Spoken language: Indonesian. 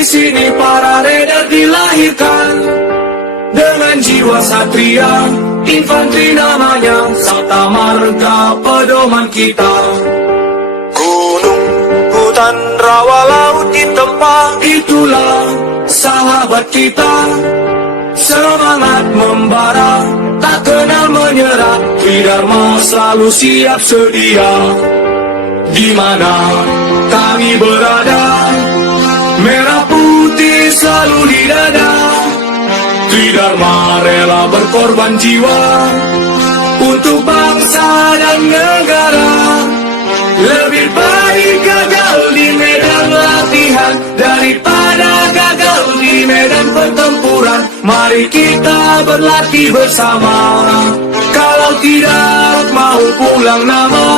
Di sini para raider dilahirkan dengan jiwa satria, infanteri namanya, Sabta Marga pedoman kita. Gunung, hutan, rawa, laut ditempa, itulah sahabat kita. Semangat membara, tak kenal menyerah, Tridharma selalu siap sedia. Di mana kami berada, merah putih selalu di dada. Tridharma rela berkorban jiwa untuk bangsa dan negara. Lebih baik gagal di medan latihan daripada gagal di medan pertempuran. Mari kita berlatih bersama, kalau tidak mau pulang nama.